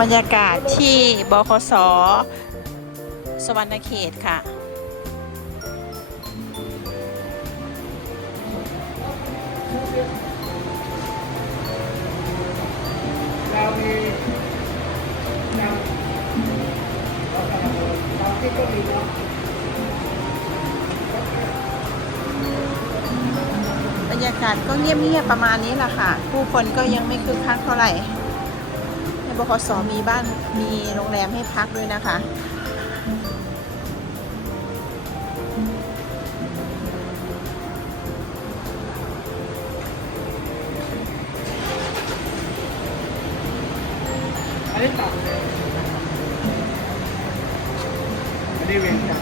บรรยากาศที่บคสสวรรณเขตค่ะ เรามีเราเราทำเราที่ก็มีเนาะ บรรยากาศก็เงียบๆประมาณนี้แหละค่ะ ผู้คนก็ยังไม่คึกคักเท่าไหร่ในบคสมีบ้านมีโรงแรมให้พักด้วยนะคะอันนี้ต่ำเลยอันนี้เวรจันทร์ไหน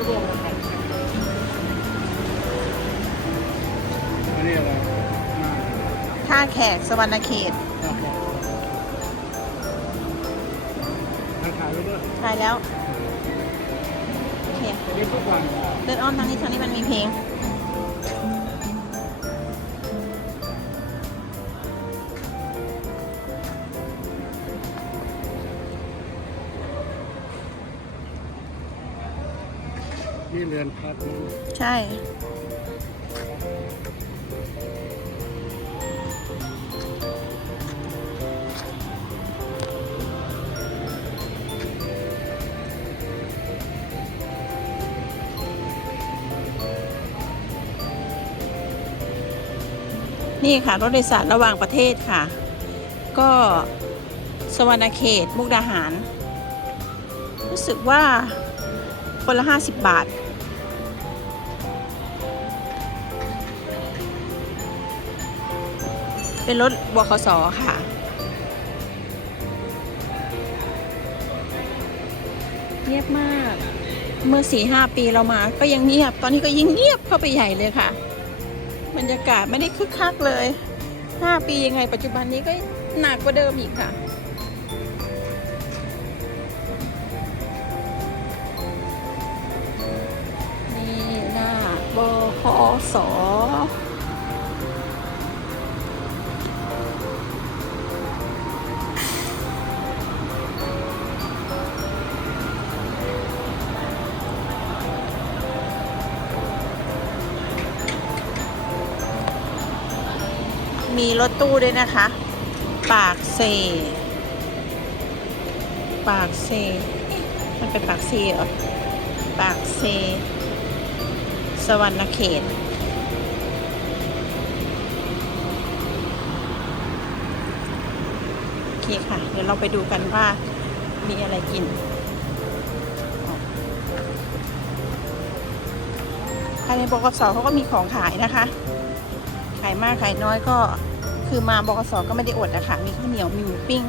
ลูกบอลมาพักกันอันนี้อะไรมาท่าแขกสวรรณเขตทางขายไปด้วยถ่ายแล้ว โอเคจะได้ทุกวัน เดินอ้อมทางนี้ทางนี้มันมีเพลง นี่เรือนพักนี่ใช่ นี่ค่ะ รถโดยสารระหว่างประเทศค่ะ ก็สวรรณเขตมุกดาหาร รู้สึกว่าคนละ 50 บาท เป็นรถบขสค่ะ เงียบมาก เมื่อสี่ห้าปีเรามา ก็ยังเงียบ ตอนนี้ก็ยิ่งเงียบเข้าไปใหญ่เลยค่ะ บรรยากาศไม่ได้คึกคักเลยห้าปียังไงปัจจุบันนี้ก็หนักกว่าเดิมอีกค่ะ นี่หน้าบคส รถตู้ด้วยนะคะ ปากเซ ปากเซ มันเป็นปากเซเหรอ ปากเซ สวรรณเขต โอเคค่ะ เดี๋ยวเราไปดูกันว่ามีอะไรกินภายในบกสเขาก็มีของขายนะคะ ขายมากขายน้อยก็ คือมาบกสก็ไม่ได้อดนะคะมีข้าวเหนียวมีหมูปิ้ง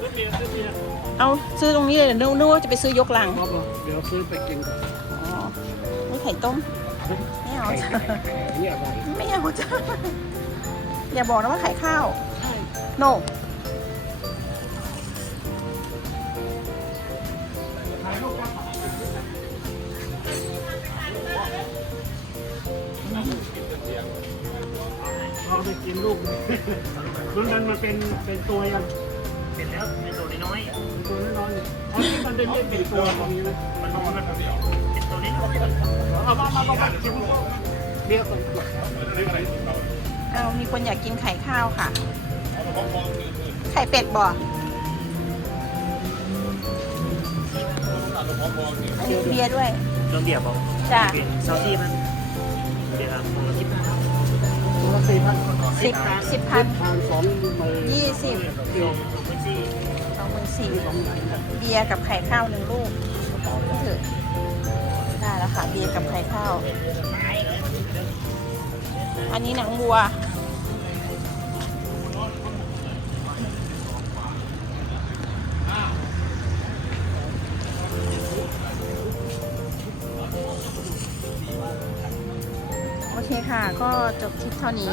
ซื้อเบียร์ซื้อเบียร์เอาซื้อตรงนี้เลยเดี๋ยวนึกว่าจะไปซื้อยกลังบอกบอกเดี๋ยวซื้อไปกินก่อนอ๋อไม่ไข่ต้ม ไม่เอาจ้ะเนี่ยอะไรไม่เอาจ้ะอย่าบอกนะว่าไข่ข้าว ใช่โเราไปกินลูกรุ่นนั้นมันเป็นเป็นตัวยังเป็นแล้วเป็นตัวน้อยเป็นตัวน้อยๆอันนี้มันเป็นเป็นเป็นตัวตรงนี้นะๆมันนอนมันเดียวเป็นตัวนี้เอามามามามากินเบียร์ก่อนเอามีคนอยากกินไข่ข้าวค่ะ ไข่เป็ดบ่อันนี้เบียร์ด้วยต้องเดียวบอกจ้ะเซาซี่มัน เดี๋ยวของเราคิดนะตัวละสี่พันสิบสิบพันทานสองหมื่นยี่สิบเดียวของพื้นที่สองหมื่นสี่สองหมื่นเบียร์กับไข่ข้าวหนึ่งลูกก็ถือได้แล้วค่ะเบียร์กับไข่ข้าว อันนี้หนังวัว ค่ะ ก็จบคลิปเท่านี้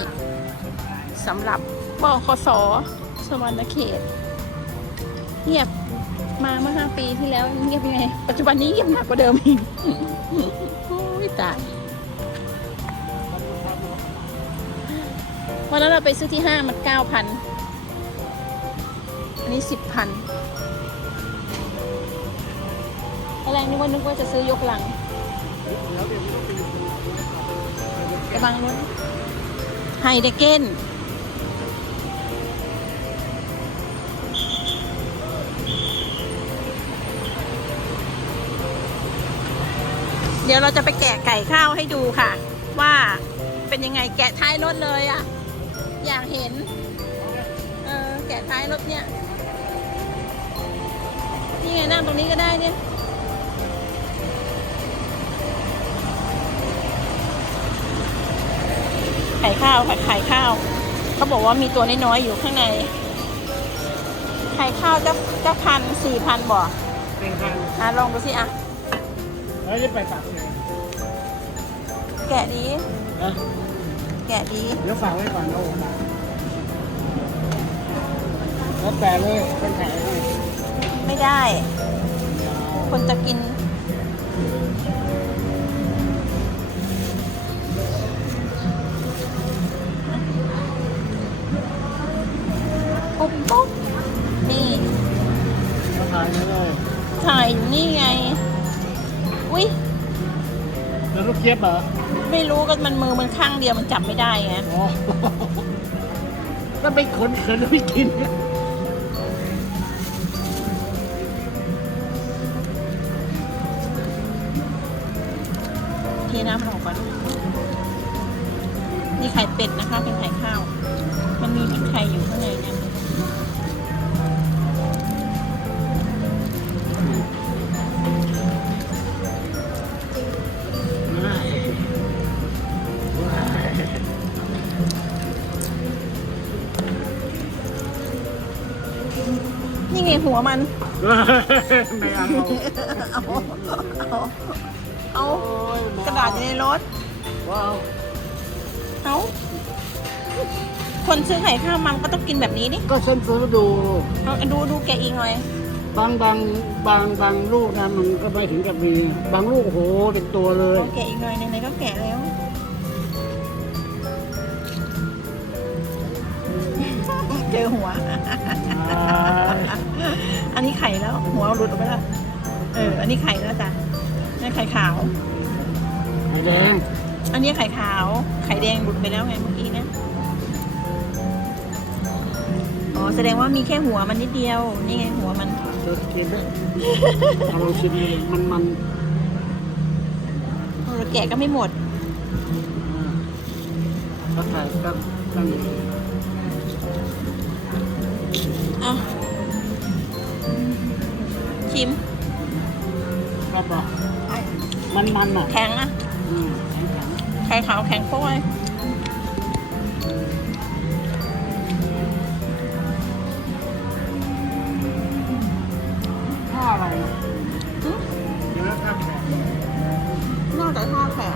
สำหรับบคสสวรรณเขต เงียบมาเมื่อห้าปีที่แล้วเงียบยังไง ปัจจุบันนี้เงียบหนักกว่าเดิมอีกโอ้ยตายวันนั้นเราไปซื้อที่ห้างมันเก้าพันอันนี้สิบพันอะไรนึกว่านึกว่าจะซื้อยกหลังแล้วเดี๋ยวไม่ต้องไป กระบังนู้นไฮเดเกนเดี๋ยวเราจะไปแกะไก่ข้าวให้ดูค่ะ ว่าเป็นยังไงแกะท้ายรถเลยอะอยากเห็น เออแกะท้ายรถเนี่ย นี่ไงนั่งตรงนี้ก็ได้เนี่ย ไข่ข้าวค่ะไข่ข้าวเขาบอกว่ามีตัวน้อยๆอยู่ข้างในไข่ข้าวจะจะพันสี่พันบ่เป็นทางอะลองดูสิอะแล้วจะไปปากเองแกะดี นะแกะดี เดี๋ยวฝากไว้ก่อนนะโอ้มาแล้วแต่เลยคนขายให้ไม่ได้ คนจะกิน ถ่ายอยู่นี่ไง อุ้ยแล้วลูกเจี๊ยบเหรอไม่รู้ก็มันมือมันข้างเดียวมันจับไม่ได้ไงอ๋อก็ไปขนเขินแล้วไปกินเทน้ำมันออกก่อนนี่ไข่เป็ดนะคะเป็นไข่ข้ หัวมัน ไม่เอาเอา เอาเอากระดาษอยู่ในรถ ว้าวเอาคนซื้อไข่ข้าวมันก็ต้องกินแบบนี้ดิก็ฉันซื้อดู เอาดูดูแกะอีกหน่อย บางบางบางบางลูกนะมันก็ไม่ถึงกับมี บางลูกโอ้โหเต็มตัวเลยลองแกะอีกหน่อยไหนๆก็แกะแล้ว เจอหัว อันนี้ไข่แล้ว หัวหลุดออกไปแล้ว เออ อันนี้ไข่แล้วจ้ะนี่ไข่ขาว ไข่แดง อันนี้ไข่ขาว ไข่แดงหลุดไปแล้วไงเมื่อกี้เนะอ๋อ แสดงว่ามีแค่หัวมันนิดเดียว นี่ไงหัวมันเธอกินด้วยเอาลองชิมดูมันมันเราแกะก็ไม่หมดก็ถ่ายก็ตั้งอยู่เอา ชิมก็บอกมันมันอะ แข็งอะอืมแข็งแข็งไข่ขาวแข็งโป้ยข้าวอะไรนะหึเนื้อข้าวแข็งนอกจากทอดแข็ง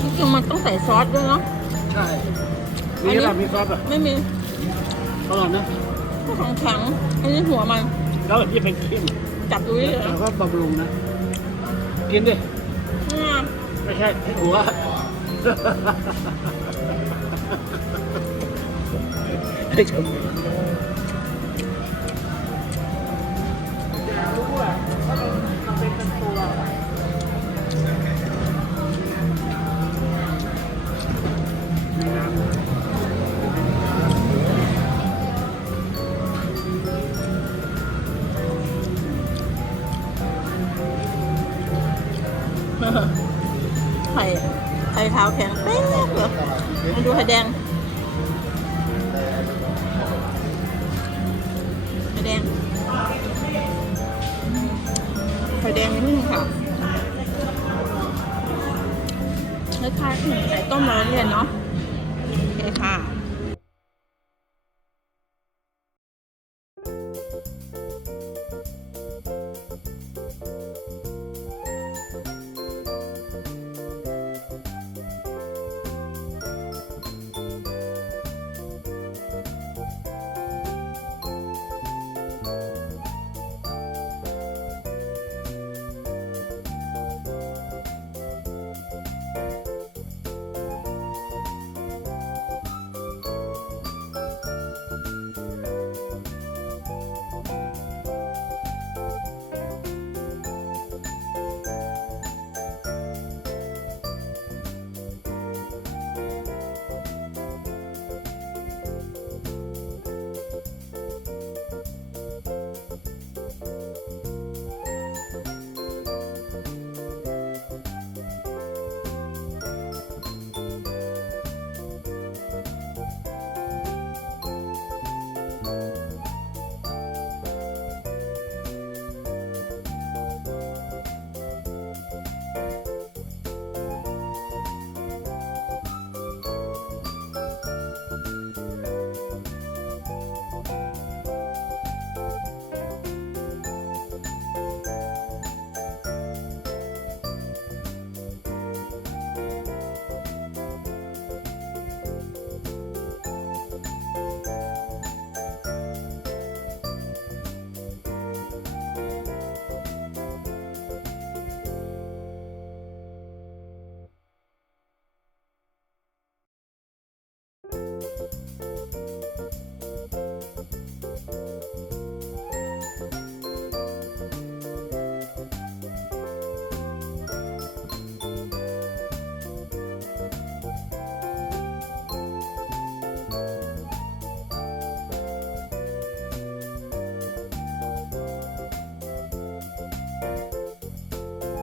จริงๆมันต้องใส่ซอสด้วยเนาะใช่ มีแบบมีซอสอะไม่มีอร่อยนะของแข็งอันนี้หัวมัน แล้วที่เป็นเข้มจับดูดิเหรอแล้วก็บำรุงนะ กินดิเนี่ยไม่ใช่หัวให้ชมาวแข็งเป๊ะเลยมาดูไข่แดงไข่แดงไข่แดงนี่ค่ะคล้ายๆขนมไข่ต้มร้อนเรียนเนาะโอเคค่ะ